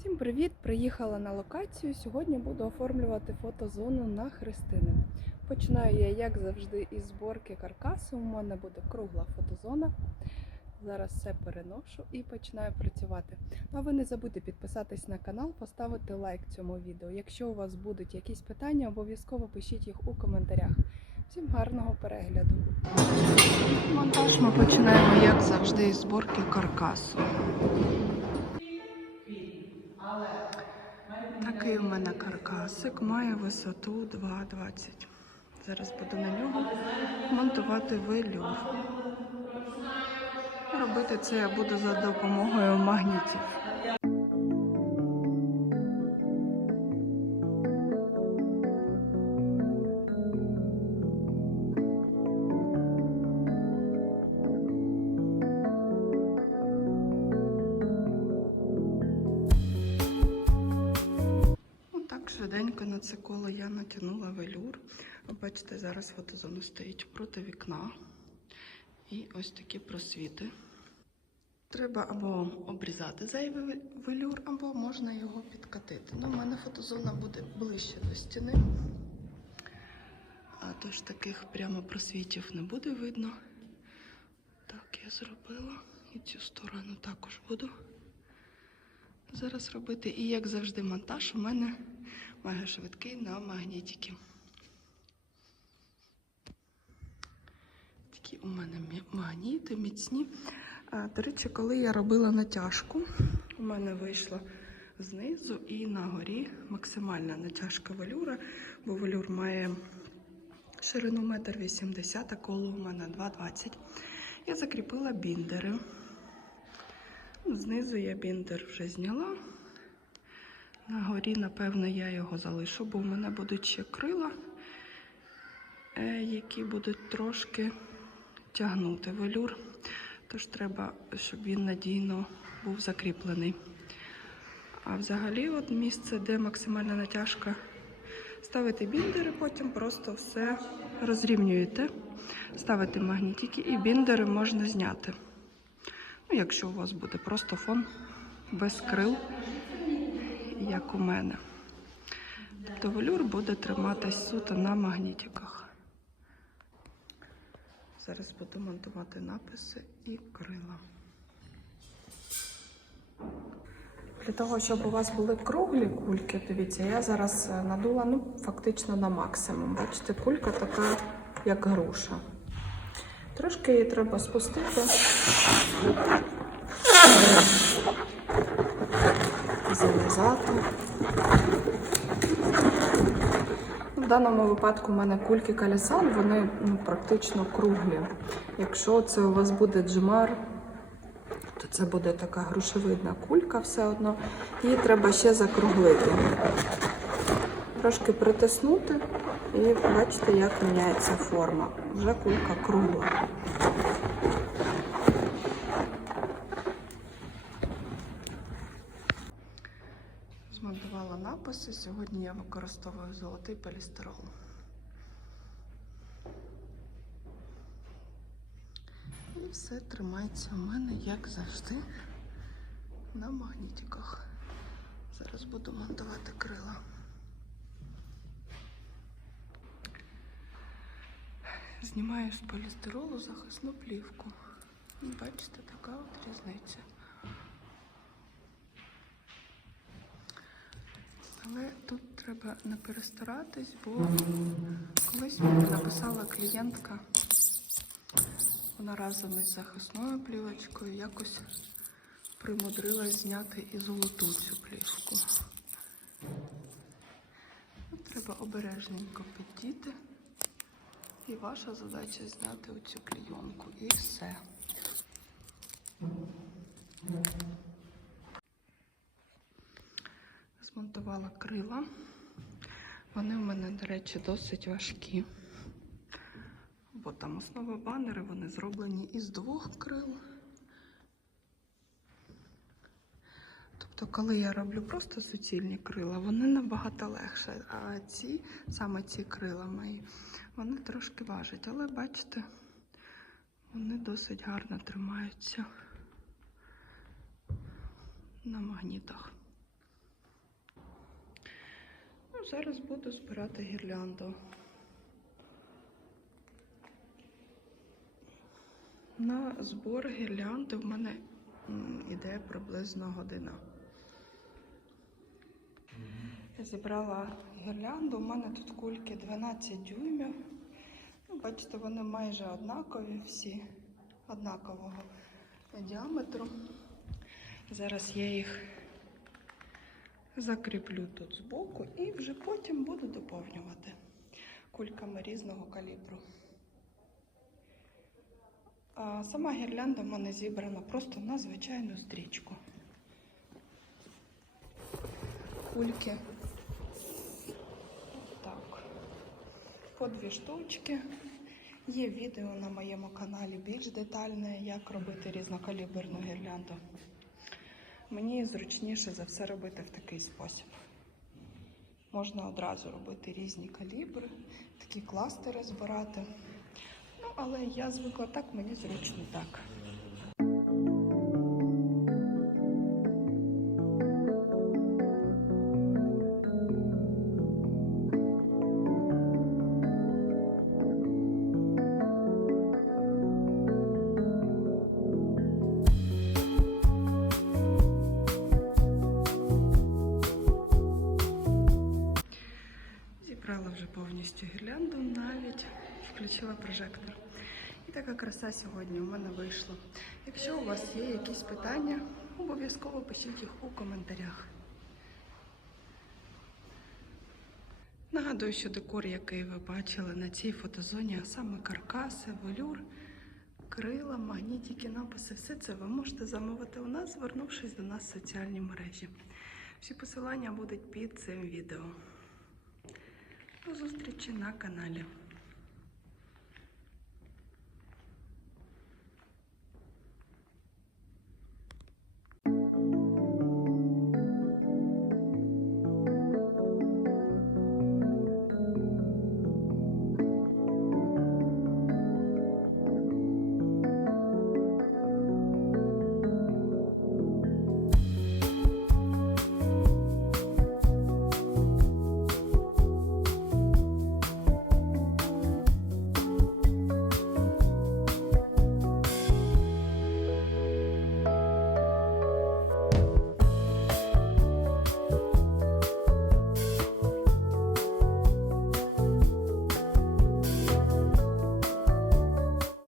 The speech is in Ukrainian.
Всім привіт! Приїхала на локацію. Сьогодні буду оформлювати фотозону на Христини. Починаю я, як завжди, із зборки каркасу. У мене буде кругла фотозона. Зараз все переношу і починаю працювати. А ви не забудьте підписатись на канал, поставити лайк цьому відео. Якщо у вас будуть якісь питання, обов'язково пишіть їх у коментарях. Всім гарного перегляду. Монтаж ми починаємо, як завжди, із зборки каркасу. Такий у мене каркасик має висоту 2,20. Зараз буду на нього монтувати велюр. Робити це я буду за допомогою магнітів. Швиденько на це коло я натягнула велюр. Бачите, зараз фотозона стоїть проти вікна. І ось такі просвіти. Треба або обрізати зайвий велюр, або можна його підкатити. Ну, у мене фотозона буде ближче до стіни. А тож таких прямо просвітів не буде видно. Так, я зробила. І цю сторону також буду зараз робити. І як завжди, монтаж у мене мега швидкий на магнітики. Такі у мене магніти міцні. А, до речі, коли я робила натяжку, у мене вийшло знизу і на горі максимальна натяжка валюра, бо валюр має ширину 1,80 м, а коло у мене 2,20 Я закріпила біндери. Знизу я біндер вже зняла. На горі, напевно, я його залишу, бо в мене будуть ще крила, е, які будуть трошки тягнути велюр. Тож треба, щоб він надійно був закріплений. А взагалі, от місце, де максимальна натяжка, ставите біндери, потім просто все розрівнюєте, ставите магнітики і біндери можна зняти. Ну, якщо у вас буде просто фон без крил, як у мене. Тобто велюр буде триматись суто на магнітиках. Зараз буду монтувати написи і крила. Для того, щоб у вас були круглі кульки, дивіться, я зараз е, надула ну, фактично на максимум. Бачите, кулька така, як груша. Трошки її треба спустити. Зав'язати. В даному випадку в мене кульки калясан, вони ну, практично круглі. Якщо це у вас буде джимар, то це буде така грушевидна кулька все одно. Її треба ще закруглити. Трошки притиснути і бачите, як міняється форма. Вже кулька кругла. Змонтувала написи. Сьогодні я використовую золотий полістирол. І все тримається у мене, як завжди, на магнітиках. Зараз буду монтувати крила. Знімаю з полістиролу захисну плівку. Бачите, така от різниця. Але тут треба не перестаратись, бо колись мені написала клієнтка, вона разом із захисною плівочкою якось примудрилась зняти і золоту цю плівку. Треба обережненько піддіти. І ваша задача зняти оцю клійонку. І все. Змонтувала крила. Вони в мене, до речі, досить важкі. Бо там основа банери, вони зроблені із двох крил. Тобто, коли я роблю просто суцільні крила, вони набагато легше. А ці, саме ці крила мої, вони трошки важать. Але бачите, вони досить гарно тримаються на магнітах. Зараз буду збирати гірлянду. На збор гірлянди в мене м, іде приблизно година. Я зібрала гірлянду, у мене тут кульки 12 дюймів. Ну, бачите, вони майже однакові всі, однакового діаметру. Зараз я їх закріплю тут збоку і вже потім буду доповнювати кульками різного калібру. А сама гірлянда в мене зібрана просто на звичайну стрічку. Кульки. Так. По дві штучки. Є відео на моєму каналі більш детальне, як робити різнокаліберну гірлянду. Мені зручніше за все робити в такий спосіб. Можна одразу робити різні калібри, такі кластери збирати. Ну, але я звикла так, мені зручно так. Включила прожектор. І така краса сьогодні у мене вийшла. Якщо у вас є якісь питання, обов'язково пишіть їх у коментарях. Нагадую, що декор, який ви бачили на цій фотозоні, а саме каркаси, велюр, крила, магнітики, написи, все це ви можете замовити у нас, звернувшись до нас в соціальні мережі. Всі посилання будуть під цим відео. До зустрічі на каналі.